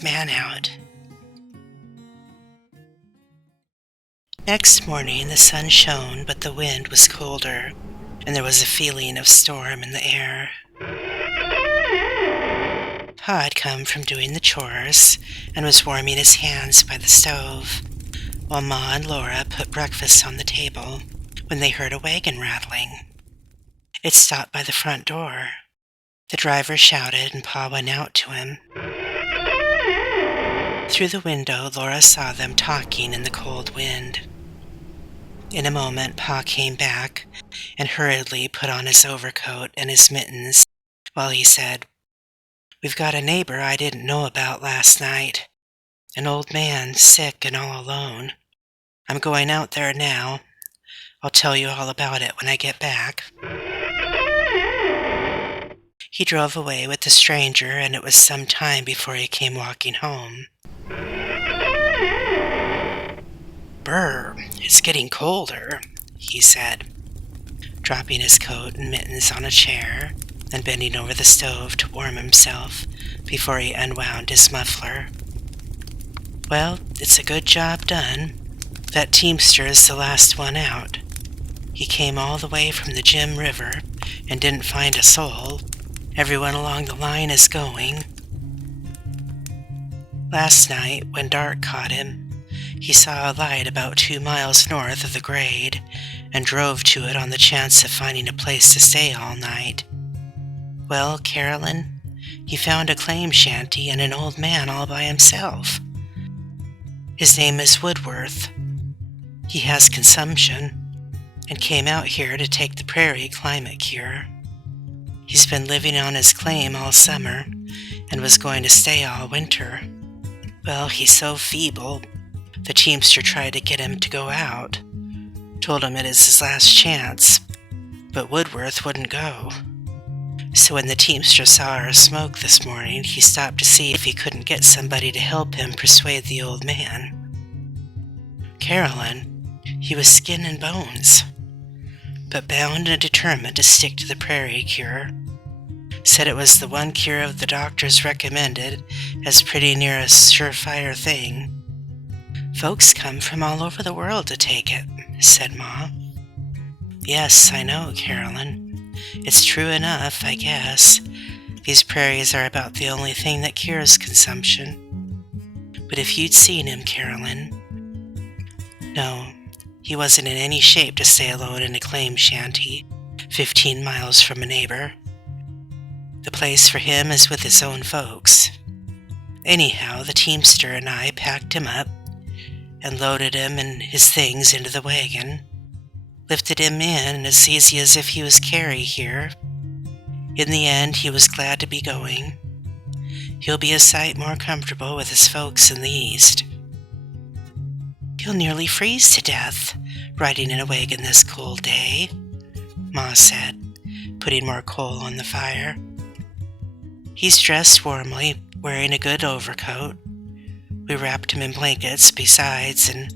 his man out. Next morning the sun shone, but the wind was colder, and there was a feeling of storm in the air. Pa had come from doing the chores and was warming his hands by the stove, while Ma and Laura put breakfast on the table when they heard a wagon rattling. It stopped by the front door. The driver shouted and Pa went out to him. Through the window, Laura saw them talking in the cold wind. In a moment, Pa came back and hurriedly put on his overcoat and his mittens while he said, "We've got a neighbor I didn't know about last night. An old man, sick and all alone. I'm going out there now. I'll tell you all about it when I get back." He drove away with the stranger, and it was some time before he came walking home. "Brr, it's getting colder," he said, dropping his coat and mittens on a chair and bending over the stove to warm himself before he unwound his muffler. "Well, it's a good job done. That teamster is the last one out. He came all the way from the Jim River and didn't find a soul. Everyone along the line is going. Last night, when dark caught him, he saw a light about 2 miles north of the grade and drove to it on the chance of finding a place to stay all night. Well, Carolyn, he found a claim shanty and an old man all by himself. His name is Woodworth. He has consumption and came out here to take the prairie climate cure. He's been living on his claim all summer and was going to stay all winter. Well, he's so feeble, the teamster tried to get him to go out. Told him it is his last chance, but Woodworth wouldn't go. So when the teamster saw our smoke this morning, he stopped to see if he couldn't get somebody to help him persuade the old man. Carolyn, he was skin and bones, but bound and determined to stick to the prairie cure. Said it was the one cure the doctors recommended as pretty near a surefire thing. Folks come from all over the world to take it, said Ma. Yes, I know, Carolyn. It's true enough, I guess. These prairies are about the only thing that cures consumption. But if you'd seen him, Carolyn... No, he wasn't in any shape to stay alone in a claim shanty, 15 miles from a neighbor. The place for him is with his own folks. Anyhow, the teamster and I packed him up and loaded him and his things into the wagon, lifted him in as easy as if he was carry here. In the end, he was glad to be going. He'll be a sight more comfortable with his folks in the east. He'll nearly freeze to death riding in a wagon this cold day, Ma said, putting more coal on the fire. He's dressed warmly, wearing a good overcoat. We wrapped him in blankets besides and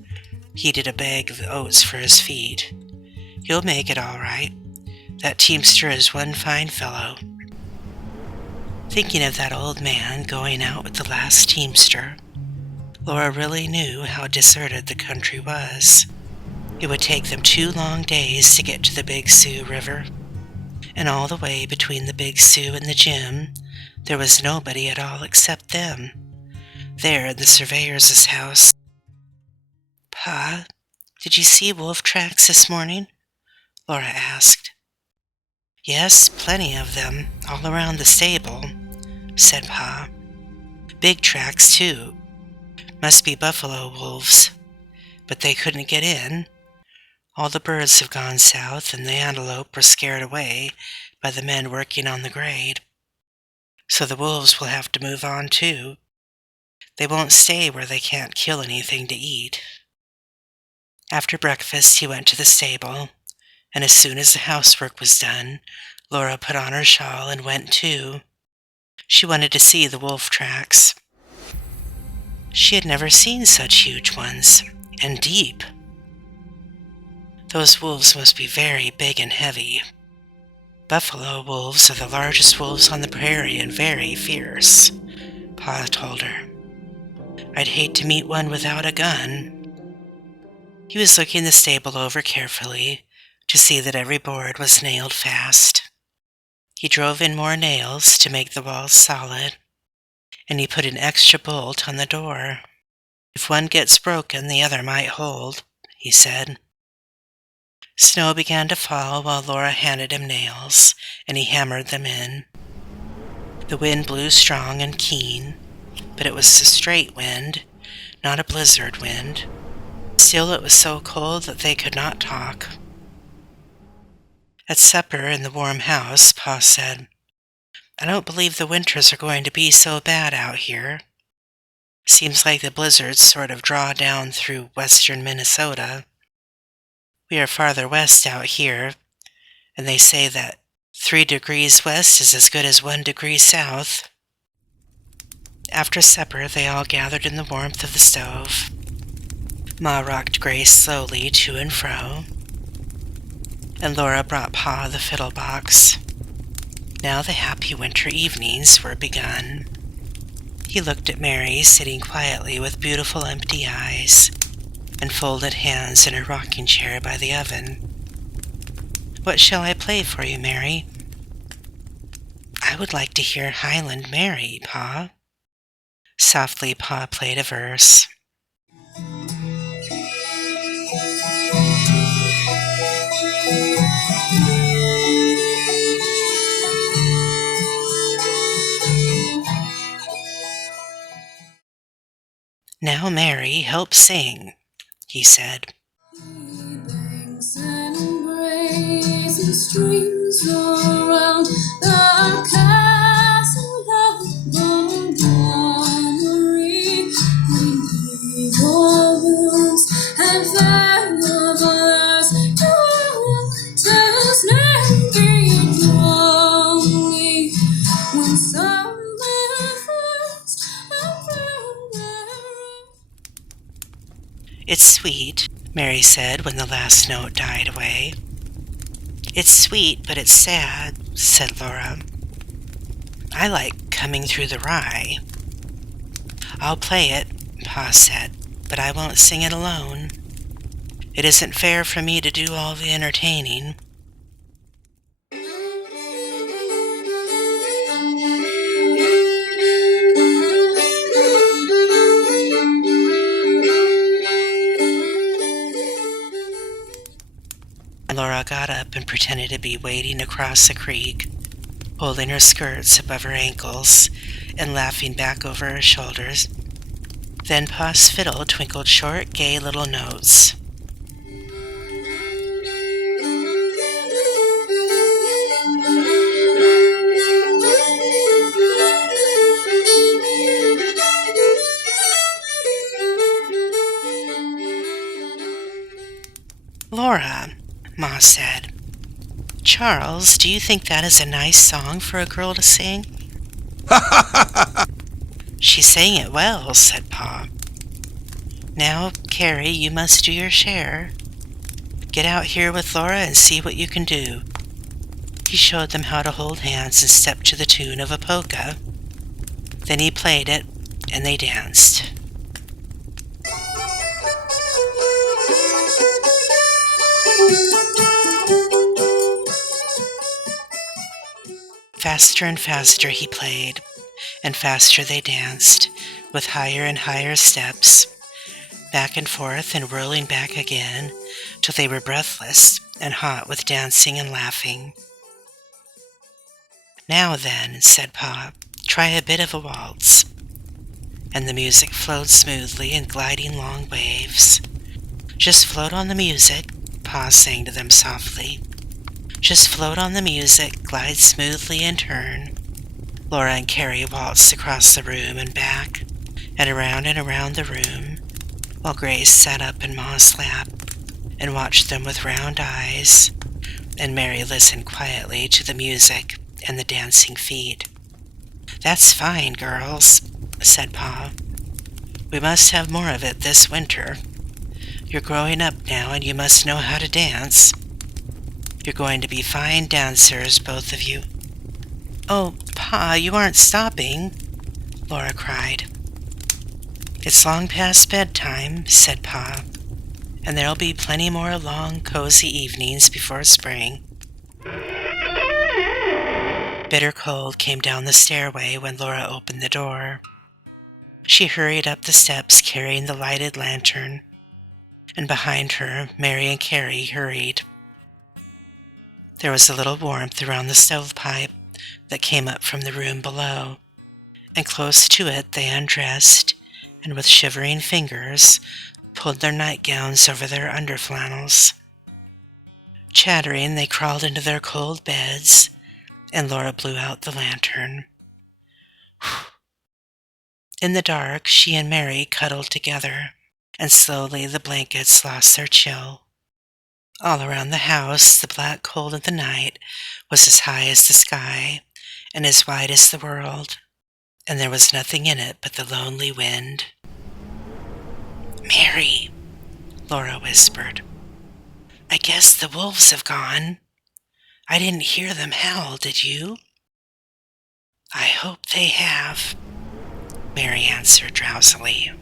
heated a bag of oats for his feet. He'll make it all right. That teamster is one fine fellow. Thinking of that old man going out with the last teamster, Laura really knew how deserted the country was. It would take them 2 long days to get to the Big Sioux River, and all the way between the Big Sioux and the Jim, there was nobody at all except them, there in the surveyor's house. Pa, did you see wolf tracks this morning? Laura asked. Yes, plenty of them, all around the stable, said Pa. Big tracks, too. Must be buffalo wolves, but they couldn't get in. All the birds have gone south, and the antelope were scared away by the men working on the grade. So the wolves will have to move on, too. They won't stay where they can't kill anything to eat. After breakfast, he went to the stable, and as soon as the housework was done, Laura put on her shawl and went too. She wanted to see the wolf tracks. She had never seen such huge ones, and deep. Those wolves must be very big and heavy. Buffalo wolves are the largest wolves on the prairie and very fierce, Pa told her. I'd hate to meet one without a gun." He was looking the stable over carefully to see that every board was nailed fast. He drove in more nails to make the walls solid, and he put an extra bolt on the door. "If one gets broken, the other might hold," he said. Snow began to fall while Laura handed him nails, and he hammered them in. The wind blew strong and keen, but it was a straight wind, not a blizzard wind. Still, it was so cold that they could not talk. At supper in the warm house, Pa said, "I don't believe the winters are going to be so bad out here. Seems like the blizzards sort of draw down through western Minnesota. We are farther west out here, and they say that 3 degrees west is as good as 1 degree south." After supper, they all gathered in the warmth of the stove. Ma rocked Grace slowly to and fro, and Laura brought Pa the fiddle box. Now the happy winter evenings were begun. He looked at Mary sitting quietly with beautiful empty eyes and folded hands in her rocking chair by the oven. "What shall I play for you, Mary?" "I would like to hear Highland Mary, Pa." Softly, Pa played a verse. "Now, Mary, help sing," he said. Banks and brazen streams around the castle of Montgomery, green wounds and fabulous tells me strongly when summer first appeared. "It's sweet," Mary said when the last note died away. "It's sweet, but it's sad," said Laura. "I like Coming Through the Rye." "I'll play it," Pa said, "but I won't sing it alone. It isn't fair for me to do all the entertaining." Laura got up and pretended to be wading across the creek, holding her skirts above her ankles and laughing back over her shoulders. Then Pa's fiddle twinkled short, gay little notes. "Laura," Ma said, "Charles, do you think that is a nice song for a girl to sing?" "She sang it well," said Pa. "Now, Carrie, you must do your share. Get out here with Laura and see what you can do." He showed them how to hold hands and step to the tune of a polka. Then he played it, and they danced. Faster and faster he played, and faster they danced, with higher and higher steps, back and forth and whirling back again, till they were breathless and hot with dancing and laughing. "Now then," said Pa, "try a bit of a waltz." And the music flowed smoothly in gliding long waves. "Just float on the music," Pa sang to them softly. "Just float on the music, glide smoothly and turn." Laura and Carrie waltzed across the room and back, and around the room, while Grace sat up in Ma's lap and watched them with round eyes, and Mary listened quietly to the music and the dancing feet. "That's fine, girls," said Pa. "We must have more of it this winter. You're growing up now, and you must know how to dance. You're going to be fine dancers, both of you." "Oh, Pa, you aren't stopping," Laura cried. "It's long past bedtime," said Pa, "and there'll be plenty more long, cozy evenings before spring." Bitter cold came down the stairway when Laura opened the door. She hurried up the steps carrying the lighted lantern, and behind her Mary and Carrie hurried. There was a little warmth around the stovepipe that came up from the room below, and close to it they undressed, and with shivering fingers pulled their nightgowns over their underflannels. Chattering, they crawled into their cold beds, and Laura blew out the lantern. In the dark, she and Mary cuddled together, and slowly the blankets lost their chill. All around the house, the black cold of the night was as high as the sky and as wide as the world, and there was nothing in it but the lonely wind. "Mary," Laura whispered, "I guess the wolves have gone. I didn't hear them howl, did you?" "I hope they have," Mary answered drowsily.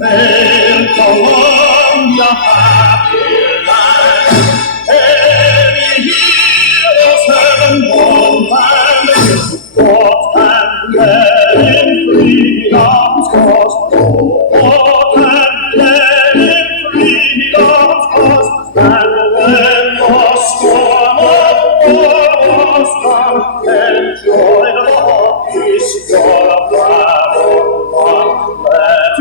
En Colombia, happy land, heavy heroes have won and fought and led in freedom's cause. Fought and led in freedom's cause. And when the storm of war was come, enjoy the peace your bravo won. Let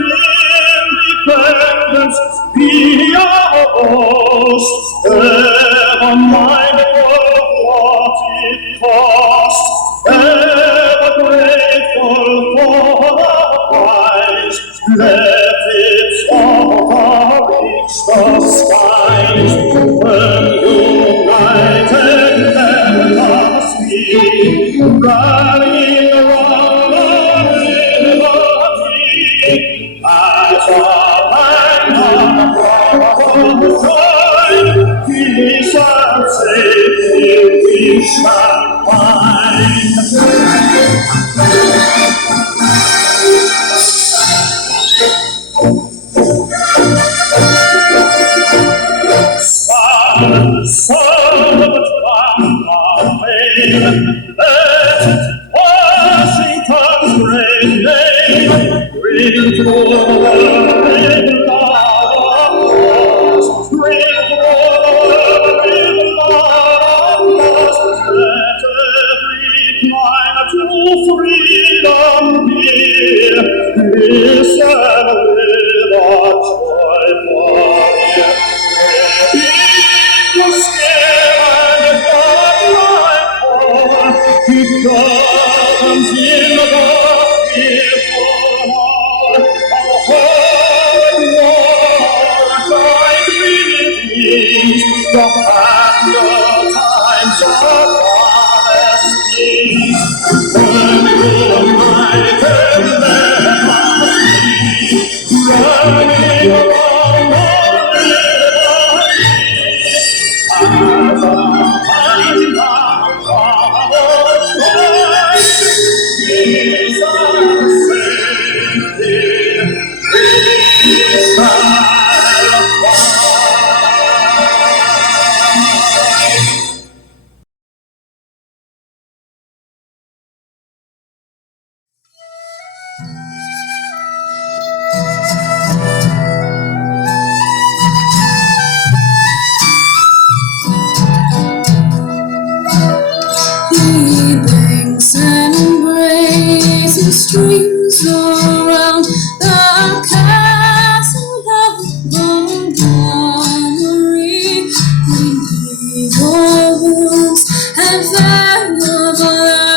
independence be our boast, ever mindful of what it cost, ever grateful for the prize. Let its offer reach the skies. When united let us be, rallying around our liberty. As a land of joy, peace and safety we shall find. Scarlet let Washington's great name ring through the world in loud applause. Ring through the world in loud applause. Let every climb to freedom hear. Listen with a joyful ear. The scare and the light he comes in the fearful hour. Our heart like wings, the happier times of honest peace. When united let us be, running along the river. As a hand of Father's voice, peace and safety we shall find. Banks and brazen streams around the castle of Montgomery. Green eagle wounds and valuable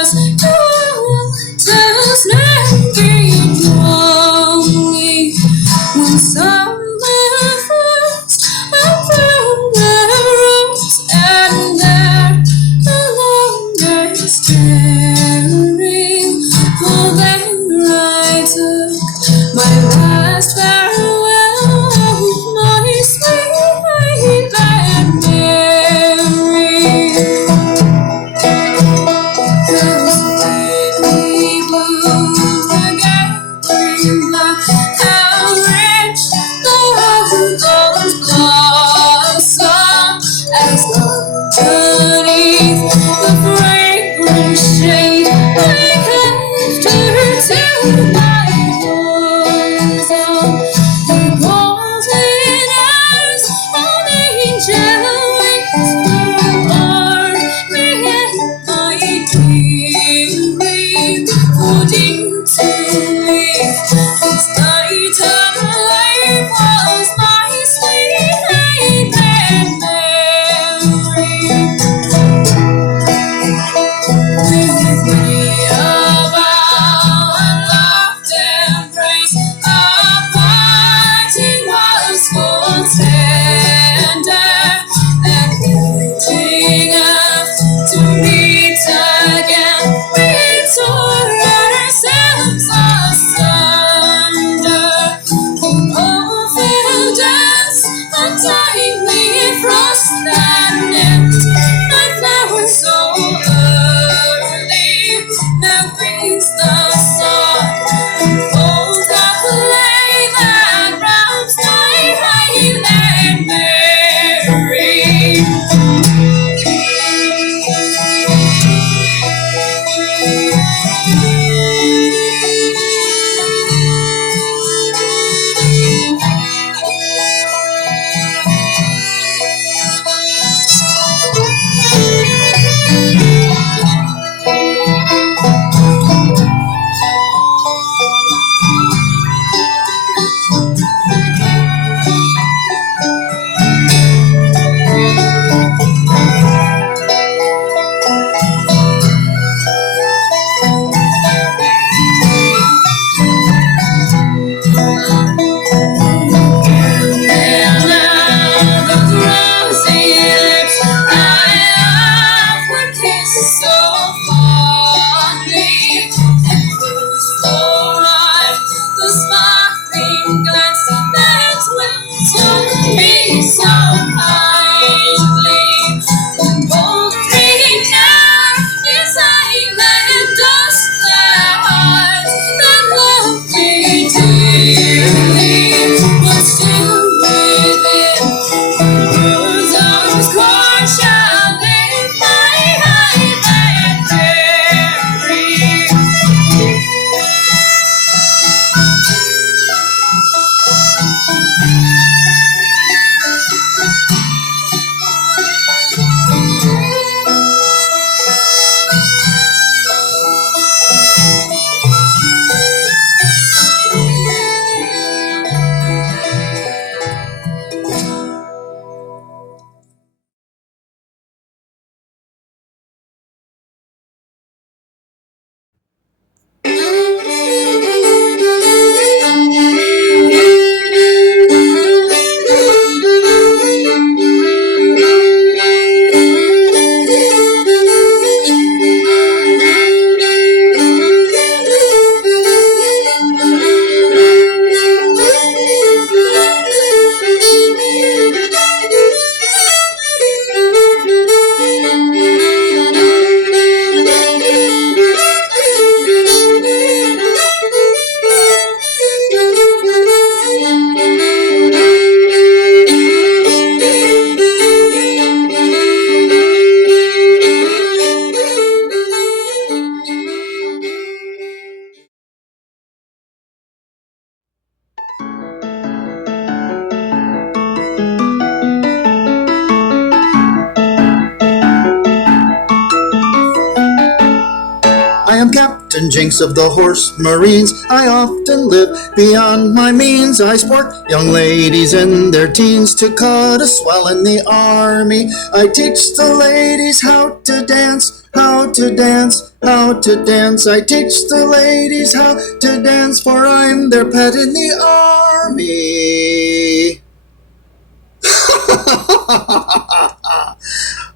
I am Captain Jinks of the Horse Marines. I often live beyond my means. I sport young ladies in their teens to cut a swell in the army. I teach the ladies how to dance, how to dance, how to dance. I teach the ladies how to dance, for I'm their pet in the army.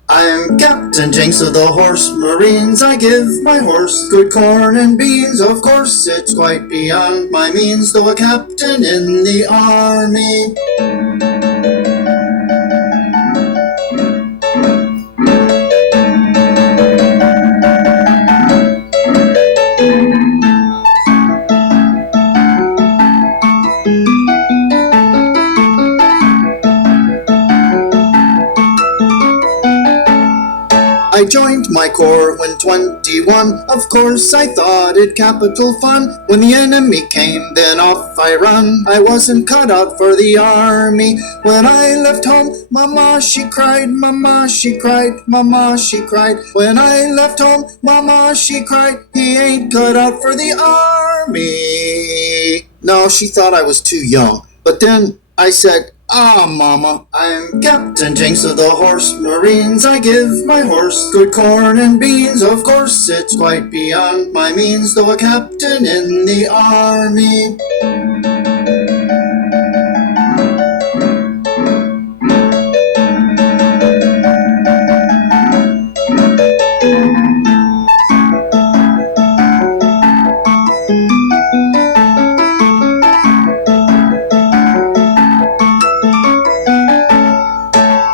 I'm Captain Jinks of the Horse Marines. I give my horse good corn and beans. Of course it's quite beyond my means, though a captain in the army. I joined my corps when 21. Of course I thought it capital fun. When the enemy came, then off I run. I wasn't cut out for the army. When I left home, Mama she cried, Mama she cried, Mama she cried. When I left home, Mama she cried, he ain't cut out for the army. No, she thought I was too young. But then I said, ah, Mama, I'm Captain Jinks of the Horse Marines. I give my horse good corn and beans. Of course it's quite beyond my means, though a captain in the army.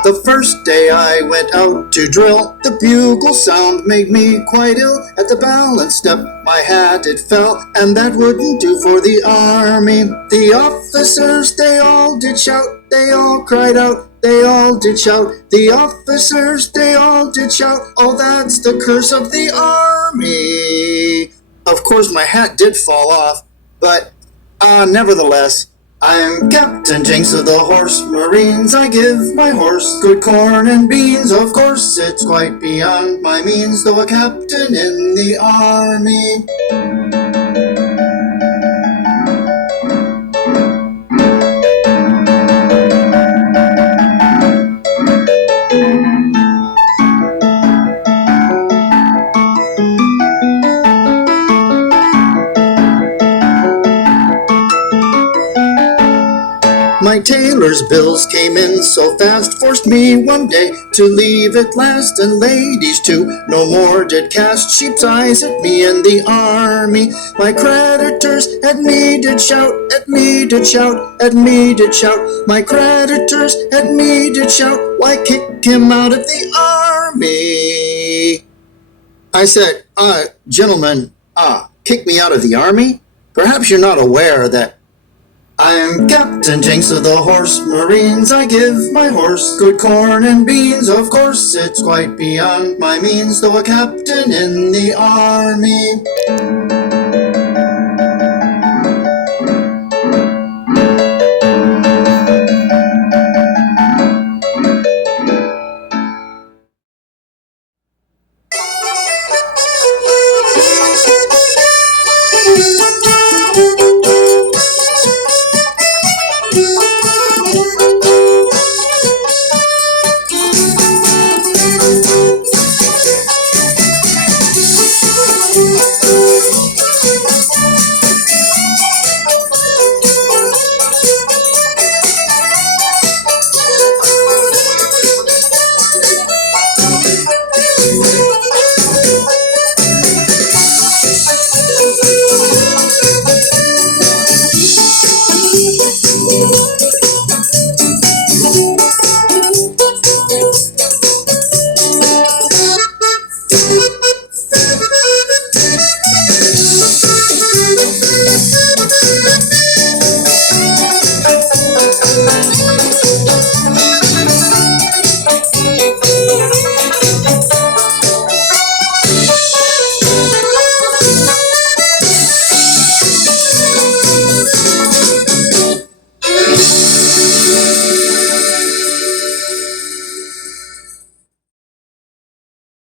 The first day I went out to drill, the bugle sound made me quite ill. At the balance step my hat it fell, and that wouldn't do for the army. The officers they all did shout, they all cried out, they all did shout. The officers they all did shout, oh that's the curse of the army. Of course my hat did fall off, but nevertheless, I'm Captain Jinks of the Horse Marines. I give my horse good corn and beans. Of course it's quite beyond my means, though a captain in the army. My tailor's bills came in so fast, forced me one day to leave at last, and ladies too no more did cast sheep's eyes at me in the army. My creditors at me did shout, at me did shout, at me did shout. My creditors at me did shout, why kick him out of the army? I said, gentlemen, kick me out of the army? Perhaps you're not aware that I'm Captain Jinks of the Horse Marines. I give my horse good corn and beans. Of course it's quite beyond my means, though a captain in the army.